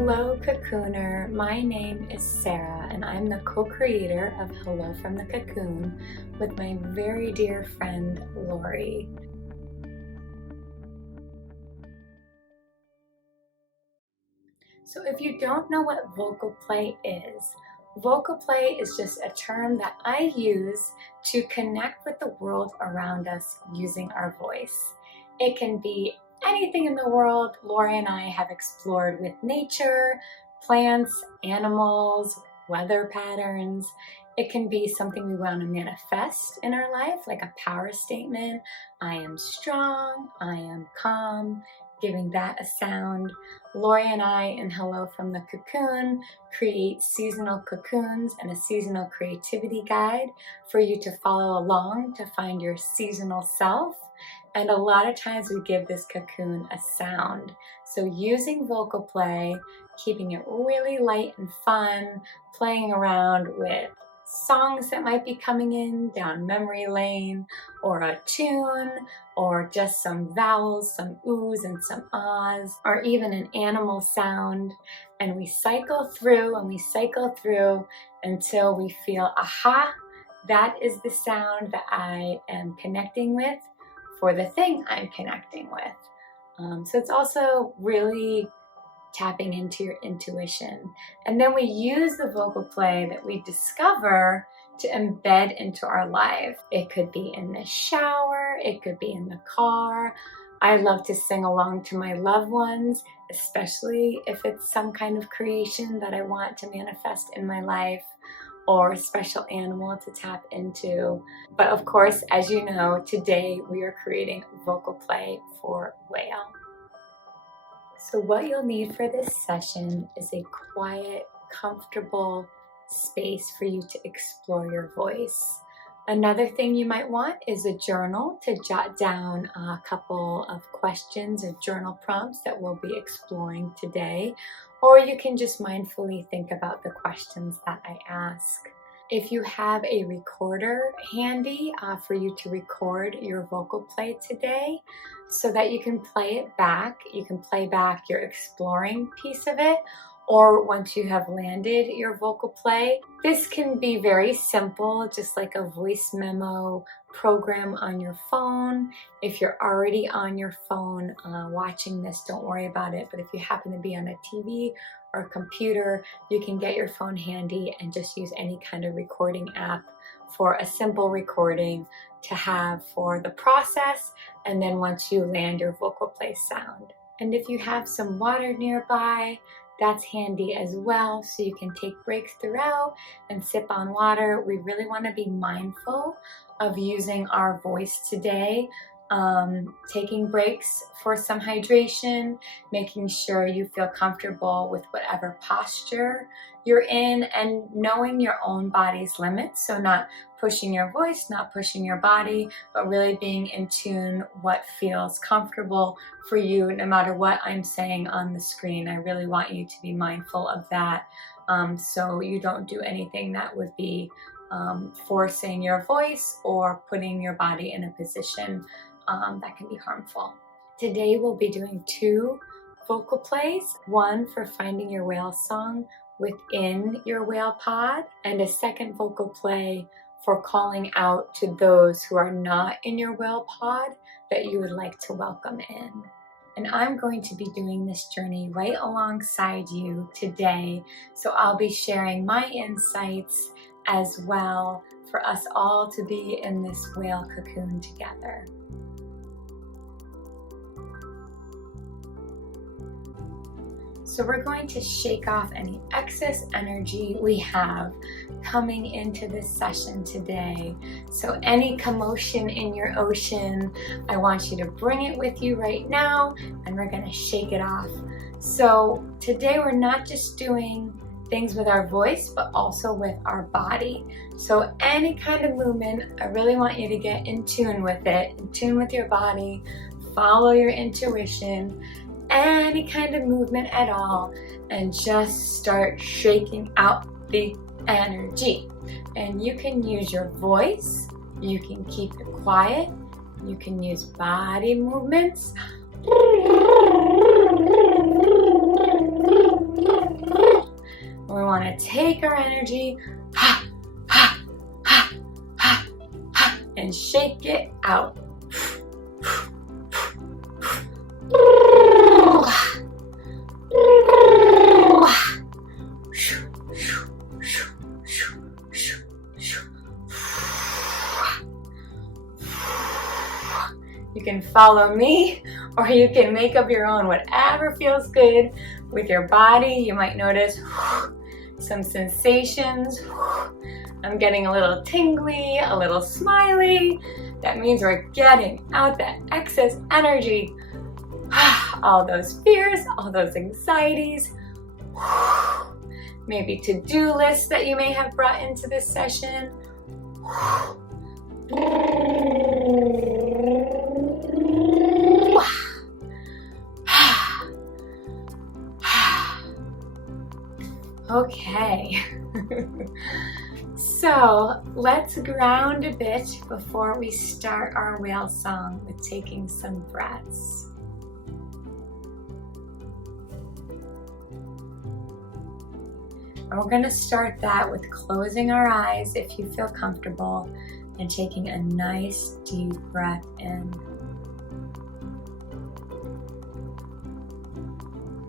Hello Cocooner, my name is Sarah and I'm the co-creator of Hello from the Cocoon with my very dear friend Laurie. So if you don't know what vocal play is just a term that I use to connect with the world around us using our voice. It can be anything in the world Laurie and I have explored with nature, plants, animals, weather patterns. It can be something we want to manifest in our life, like a power statement. I am strong, I am calm, giving that a sound. Laurie and I in Hello from the Cocoon create seasonal cocoons and a seasonal creativity guide for you to follow along to find your seasonal self. And a lot of times we give this cocoon a sound. So using vocal play, keeping it really light and fun, playing around with songs that might be coming in down memory lane, or a tune, or just some vowels, some oohs and some ahs, or even an animal sound. And we cycle through until we feel, aha, that is the sound that I am connecting with for the thing I'm connecting with. So it's also really tapping into your intuition. And then we use the vocal play that we discover to embed into our life. It could be in the shower, it could be in the car. I love to sing along to my loved ones, especially if it's some kind of creation that I want to manifest in my life, or a special animal to tap into. But of course, as you know, today we are creating vocal play for whale. So what you'll need for this session is a quiet, comfortable space for you to explore your voice. Another thing you might want is a journal to jot down a couple of questions or journal prompts that we'll be exploring today. Or you can just mindfully think about the questions that I ask. If you have a recorder handy for you to record your vocal play today so that you can play it back, you can play back your exploring piece of it, or once you have landed your vocal play. This can be very simple, just like a voice memo program on your phone. If you're already on your phone watching this, don't worry about it. But if you happen to be on a TV or computer, you can get your phone handy and just use any kind of recording app for a simple recording to have for the process, and then once you land your vocal play sound. And if you have some water nearby, that's handy as well, so you can take breaks throughout and sip on water. We really want to be mindful of using our voice today, taking breaks for some hydration, making sure you feel comfortable with whatever posture you're in, and knowing your own body's limits. So not pushing your voice, not pushing your body, but really being in tune what feels comfortable for you, no matter what I'm saying on the screen. I really want you to be mindful of that, so you don't do anything that would be forcing your voice or putting your body in a position that can be harmful. Today we'll be doing 2 vocal plays, one for finding your whale song within your whale pod, and a second vocal play for calling out to those who are not in your whale pod that you would like to welcome in. And I'm going to be doing this journey right alongside you today, so I'll be sharing my insights as well for us all to be in this whale cocoon together. So we're going to shake off any excess energy we have coming into this session today. So any commotion in your ocean, I want you to bring it with you right now, and we're going to shake it off. So today we're not just doing things with our voice, but also with our body. So any kind of movement, I really want you to get in tune with it, in tune with your body, follow your intuition, any kind of movement at all, and just start shaking out the energy. And you can use your voice, you can keep it quiet, you can use body movements. want to take our energy and shake it out. You can follow me, or you can make up your own, whatever feels good with your body. You might notice some sensations. I'm getting a little tingly, a little smiley. That means we're getting out that excess energy. All those fears, all those anxieties, maybe to-do lists that you may have brought into this session. Okay, so let's ground a bit before we start our whale song with taking some breaths. And we're going to start that with closing our eyes if you feel comfortable and taking a nice deep breath in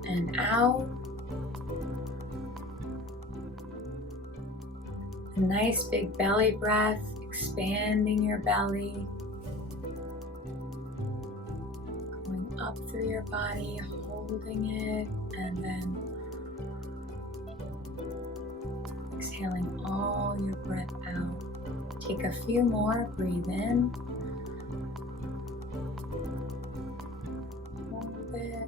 and out. A nice big belly breath, expanding your belly, going up through your body, holding it, and then exhaling all your breath out. Take a few more, breathe in, hold it,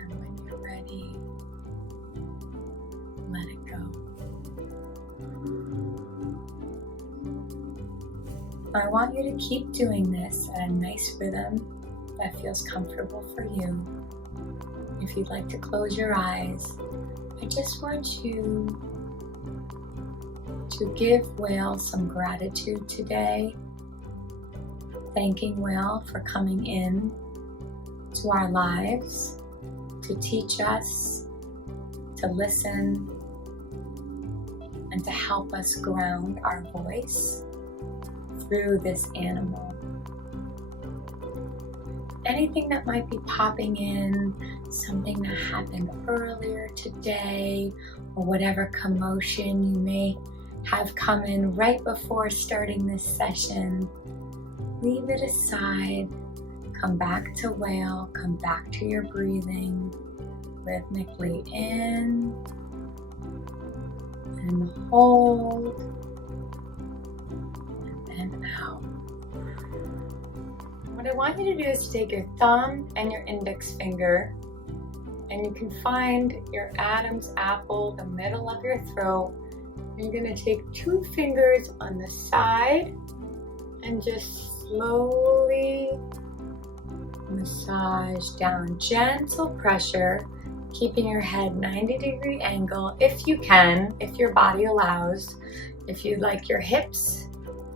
and when you're ready, let it go. I want you to keep doing this at a nice rhythm that feels comfortable for you. If you'd like to close your eyes, I just want you to give Whale some gratitude today, thanking Whale for coming in to our lives to teach us, to listen, and to help us ground our voice through this animal. Anything that might be popping in, something that happened earlier today, or whatever commotion you may have come in right before starting this session, leave it aside. Come back to Whale, come back to your breathing, rhythmically in and hold, and then out. What I want you to do is take your thumb and your index finger, and you can find your Adam's apple, the middle of your throat. You're going to take 2 fingers on the side and just slowly massage down, gentle pressure, keeping your head 90-degree angle if you can, if your body allows. If you like your hips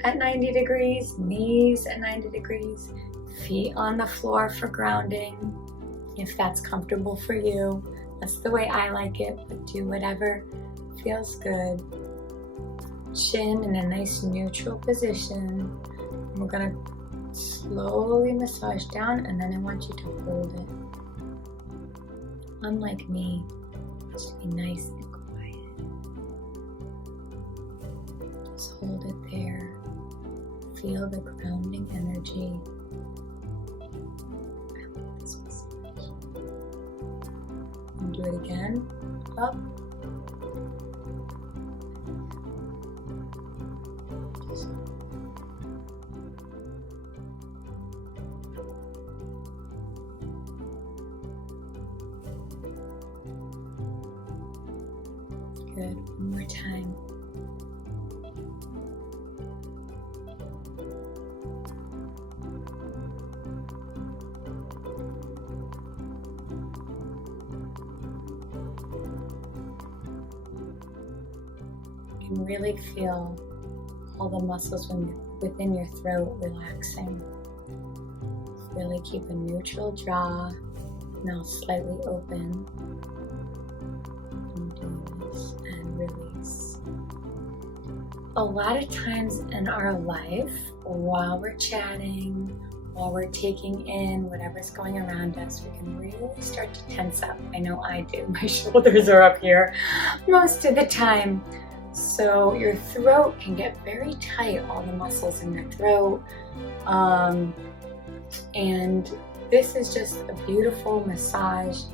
at 90 degrees, knees at 90 degrees, feet on the floor for grounding, if that's comfortable for you. That's the way I like it, but do whatever feels good. Chin in a nice neutral position. And we're going to slowly massage down, and then I want you to hold it. Unlike me, just be nice and quiet. Just hold it there. Feel the grounding energy. I love this massage. And do it again. Up. Good. One more time. You can really feel all the muscles within your throat relaxing. Really keep a neutral jaw, mouth slightly open. I'm doing this a lot of times in our life, while we're chatting, while we're taking in whatever's going around us, we can really start to tense up. I know I do. My shoulders are up here most of the time. So your throat can get very tight, all the muscles in your throat. And this is just a beautiful massage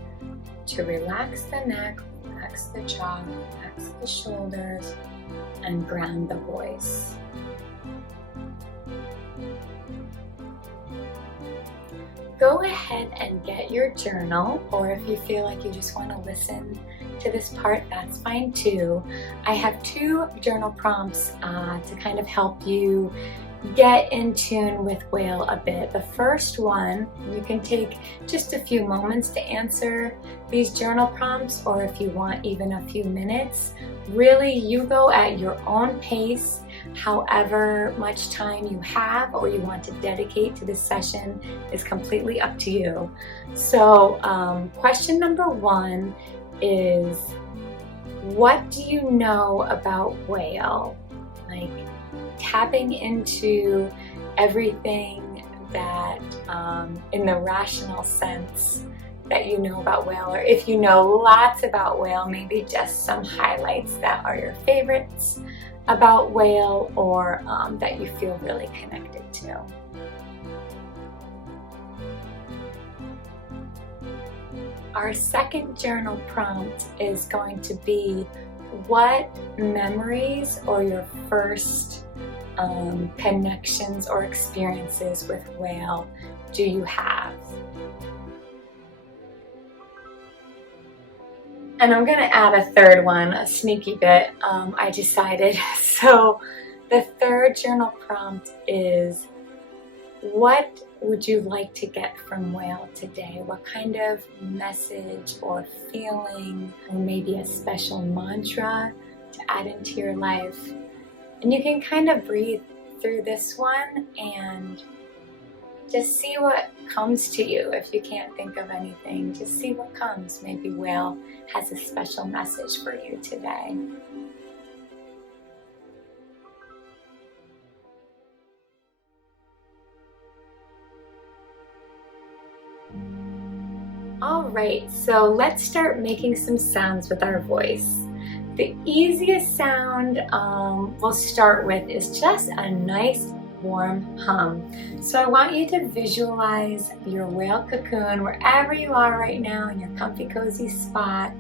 to relax the neck, relax the jaw, relax the shoulders, and ground the voice. Go ahead and get your journal, or if you feel like you just want to listen to this part, that's fine too. I have 2 journal prompts to kind of help you get in tune with whale a bit. The first one, you can take just a few moments to answer these journal prompts, or if you want even a few minutes. Really, you go at your own pace. However much time you have or you want to dedicate to this session is completely up to you. So question number 1 is, what do you know about whale? Like tapping into everything that in the rational sense that you know about whale, or if you know lots about whale, maybe just some highlights that are your favorites about whale, or that you feel really connected to. Our second journal prompt is going to be, what memories or your first connections or experiences with whale do you have? And I'm gonna add a third one, a sneaky bit, I decided. So the third journal prompt is, what would you like to get from whale today? What kind of message or feeling, or maybe a special mantra to add into your life? And you can kind of breathe through this one and just see what comes to you. If you can't think of anything, just see what comes. Maybe whale has a special message for you today. All right, so let's start making some sounds with our voice. The easiest sound we'll start with is just a nice warm hum. So I want you to visualize your whale cocoon wherever you are right now in your comfy cozy spot.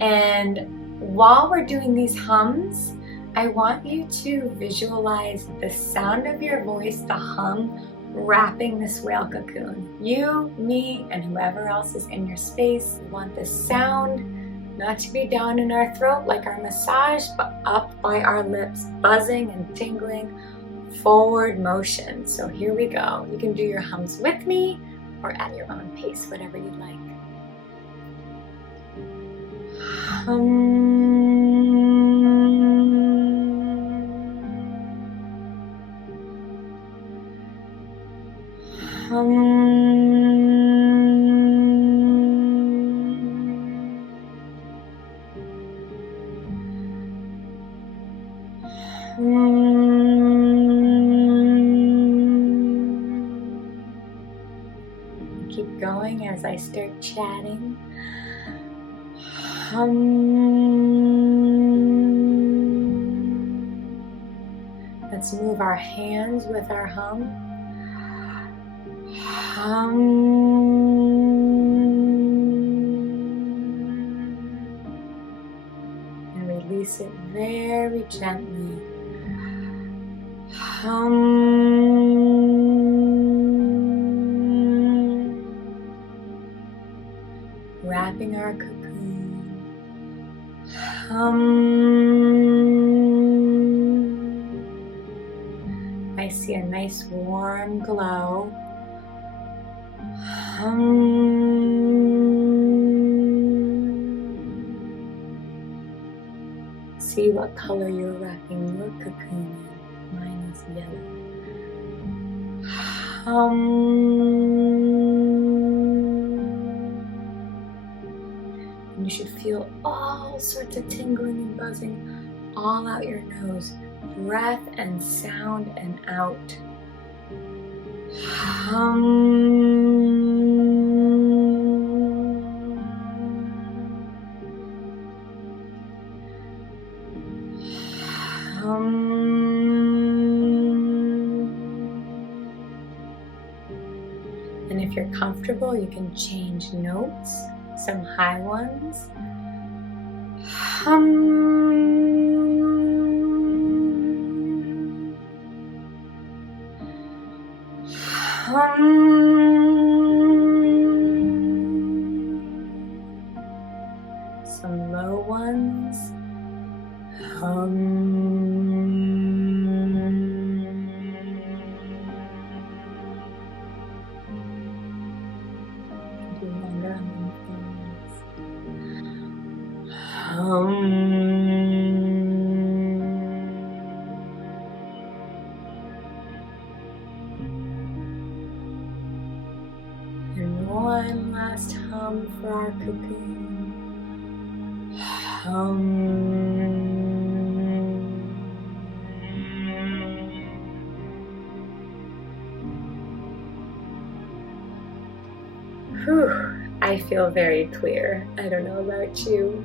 And while we're doing these hums, I want you to visualize the sound of your voice, the hum, wrapping this whale cocoon. You, me, and whoever else is in your space. We want the sound not to be down in our throat like our massage, but up by our lips, buzzing and tingling, forward motion. So here we go. You can do your hums with me or at your own pace, whatever you'd like. Hum. Keep going as I start chatting. Let's move our hands with our hum. And release it very gently. Wrapping our cocoon. I see a nice warm glow. See what color you're wrapping your cocoon in. Mine is yellow. And you should feel all sorts of tingling and buzzing all out your nose. Breath and sound and out. And if you're comfortable, you can change notes, some high ones. Some low ones. Do longer on and one last hum for our cocoon. Whew, I feel very clear. I don't know about you.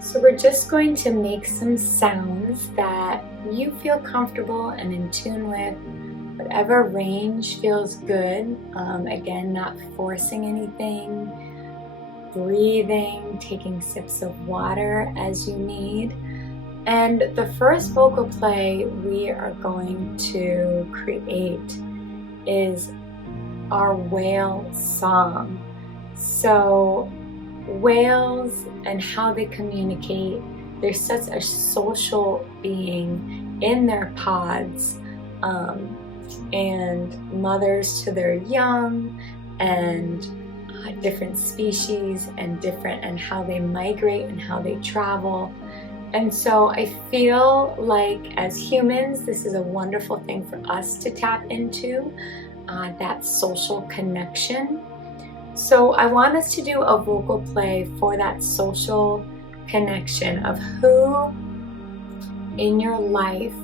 So we're just going to make some sounds that you feel comfortable and in tune with. Whatever range feels good. Again, not forcing anything. Breathing, taking sips of water as you need. And the first vocal play we are going to create is our whale song. So whales and how they communicate, they're such a social being in their pods, and mothers to their young, and different species and how they migrate and how they travel. And so I feel like as humans, this is a wonderful thing for us to tap into, that social connection. So I want us to do a vocal play for that social connection of who in your life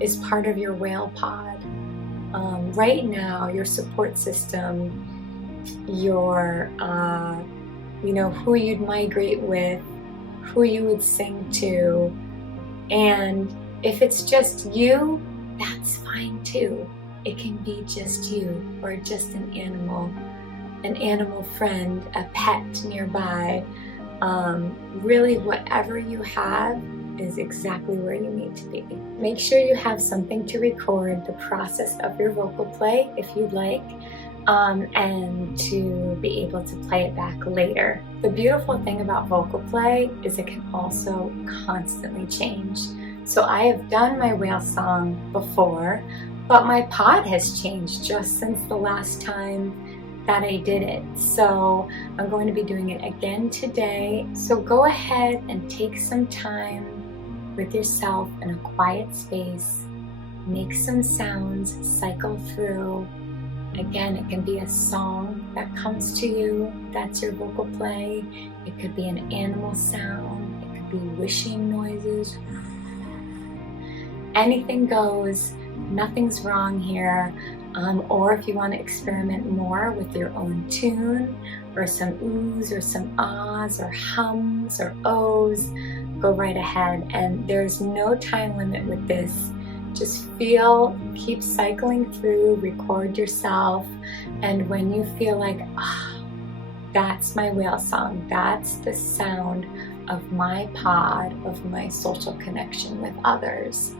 is part of your whale pod. Right now, your support system, your, who you'd migrate with, who you would sing to, and if it's just you, that's fine too. It can be just you, or just an animal friend, a pet nearby. Really, whatever you have is exactly where you need to be. Make sure you have something to record the process of your vocal play if you'd like, and to be able to play it back later. The beautiful thing about vocal play is it can also constantly change. So I have done my whale song before, but my pod has changed just since the last time that I did it. So I'm going to be doing it again today. So go ahead and take some time with yourself in a quiet space. Make some sounds, cycle through. Again, it can be a song that comes to you, that's your vocal play. It could be an animal sound, it could be wishing noises. Anything goes, nothing's wrong here. Or if you want to experiment more with your own tune, or some oohs, or some ahs, or hums, or ohs, go right ahead. And there's no time limit with this. Just feel, keep cycling through, record yourself, and when you feel like, that's my whale song, that's the sound of my pod, of my social connection with others.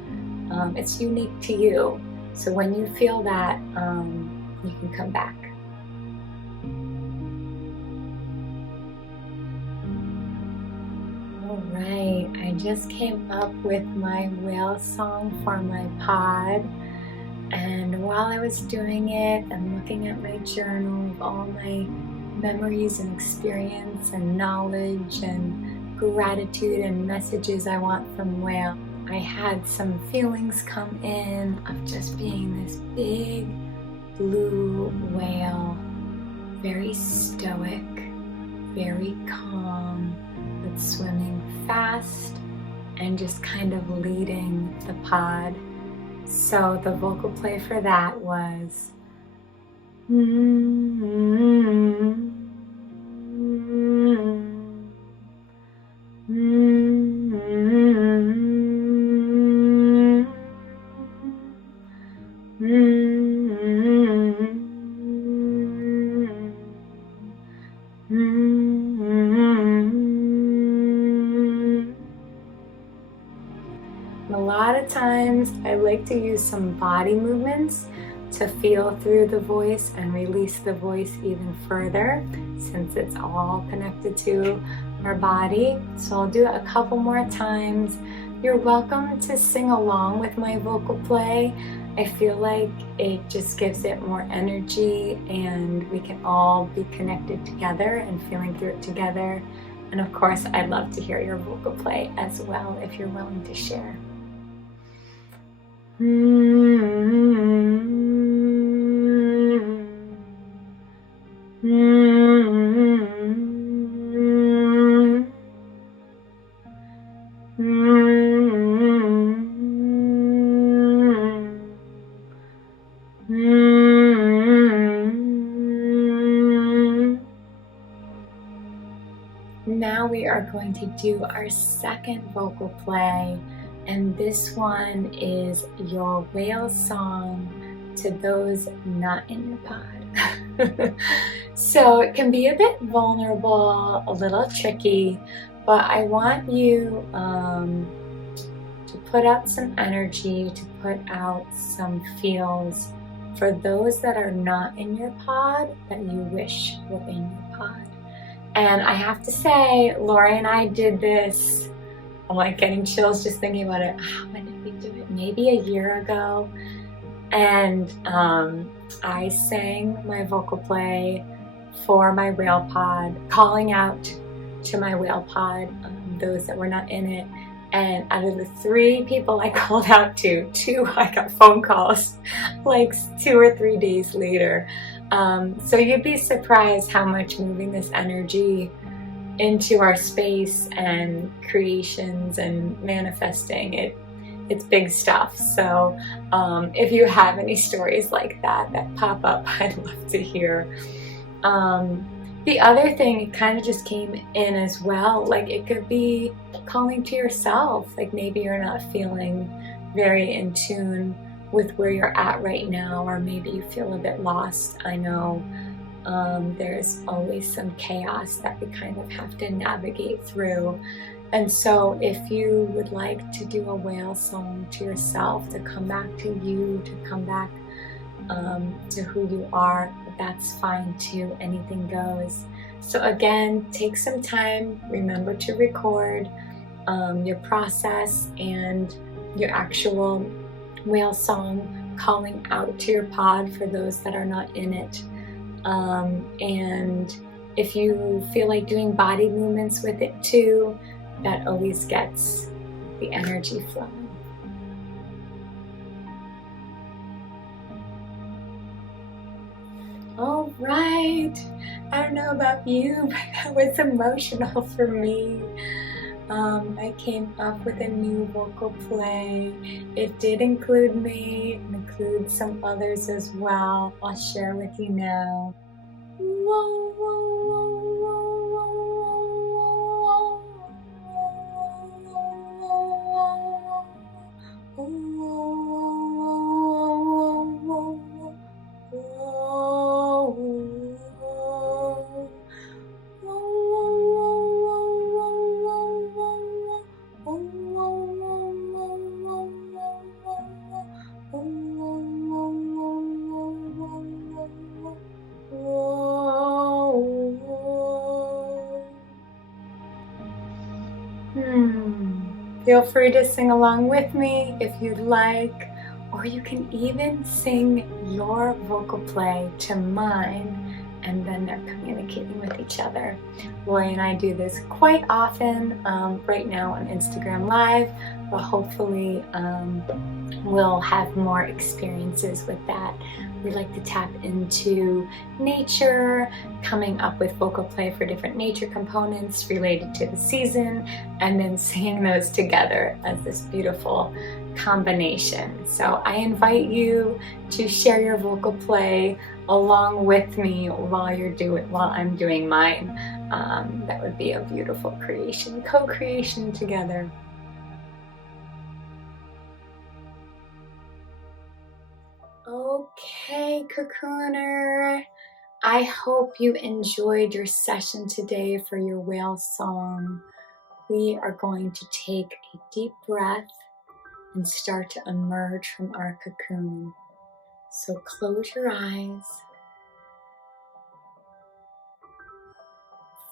It's unique to you. So when you feel that, you can come back. All right, I just came up with my whale song for my pod, and while I was doing it and looking at my journal of all my memories and experience and knowledge and gratitude and messages I want from whale, I had some feelings come in of just being this big blue whale, very stoic, very calm, but swimming fast and just kind of leading the pod. So the vocal play for that was a lot of times I like to use some body movements to feel through the voice and release the voice even further, since it's all connected to our body. So I'll do it a couple more times. You're welcome to sing along with my vocal play. I feel like it just gives it more energy and we can all be connected together and feeling through it together. And of course, I'd love to hear your vocal play as well if you're willing to share. Now we are going to do our second vocal play, and this one is your whale song to those not in your pod. So it can be a bit vulnerable, a little tricky, but I want you to put out some energy, to put out some feels for those that are not in your pod that you wish were in your pod. And I have to say, Laurie and I did this, I'm like getting chills just thinking about it. When did we do it? Maybe a year ago. And I sang my vocal play for my whale pod, calling out to my whale pod, those that were not in it. And out of the 3 people I called out to, 2 I got phone calls like 2 or 3 days later. So you'd be surprised how much moving this energy into our space and creations and manifesting it's big stuff. So if you have any stories like that pop up, I'd love to hear. The other thing, it kind of just came in as well, like it could be calling to yourself, like maybe you're not feeling very in tune with where you're at right now, or maybe you feel a bit lost. I know there's always some chaos that we kind of have to navigate through. And so if you would like to do a whale song to yourself, to come back to you, to come back to who you are, that's fine too. Anything goes. So again, take some time, remember to record your process and your actual whale song, calling out to your pod for those that are not in it. And if you feel like doing body movements with it too, that always gets the energy flowing. All right, I don't know about you, but that was emotional for me. I came up with a new vocal play. It did include me, and include some others as well. I'll share with you now. Whoa, whoa, whoa, whoa, whoa, whoa, Feel free to sing along with me if you'd like, or you can even sing your vocal play to mine and then they're communicating with each other. Laurie and I do this quite often right now on Instagram Live, but hopefully we'll have more experiences with that. We like to tap into nature, coming up with vocal play for different nature components related to the season, and then singing those together as this beautiful combination. So I invite you to share your vocal play along with me while I'm doing mine. That would be a beautiful creation, co-creation together. Okay, Cocooner, I hope you enjoyed your session today for your whale song. We are going to take a deep breath and start to emerge from our cocoon. So close your eyes.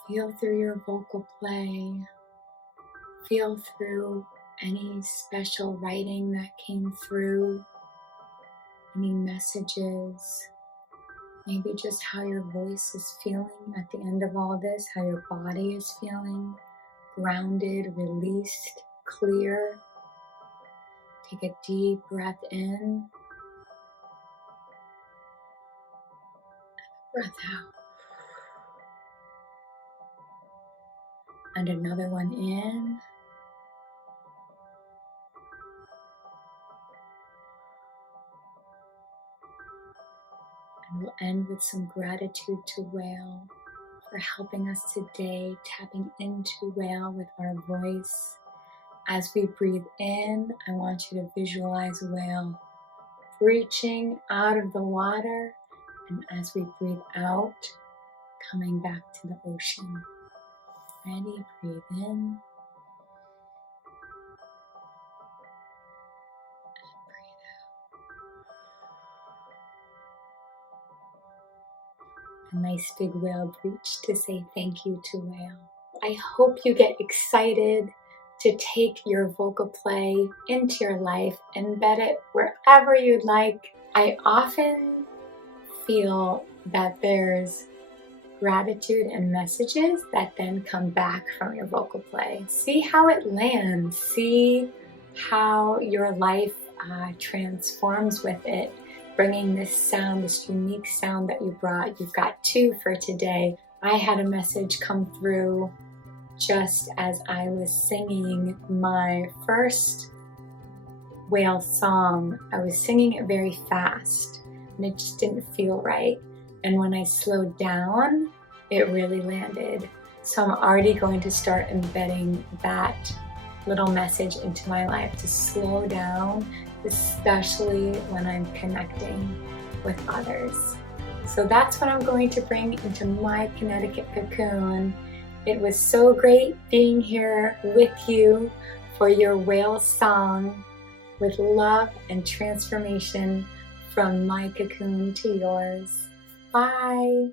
Feel through your vocal play. Feel through any special writing that came through. Any messages, maybe just how your voice is feeling at the end of all this, how your body is feeling, grounded, released, clear. Take a deep breath in, breath out, and another one in. And we'll end with some gratitude to Whale for helping us today, tapping into Whale with our voice. As we breathe in, I want you to visualize Whale reaching out of the water, and as we breathe out, coming back to the ocean. Ready? Breathe in. A nice big whale breach to say thank you to Whale. I hope you get excited to take your vocal play into your life, embed it wherever you'd like. I often feel that there's gratitude and messages that then come back from your vocal play. See how it lands. See how your life transforms with it, bringing this sound, this unique sound that you brought. You've got 2 for today. I had a message come through just as I was singing my first whale song. I was singing it very fast and it just didn't feel right. And when I slowed down, it really landed. So I'm already going to start embedding that little message into my life to slow down, especially when I'm connecting with others. So that's what I'm going to bring into my Connecticut cocoon. It was so great being here with you for your whale song, with love and transformation from my cocoon to yours. Bye.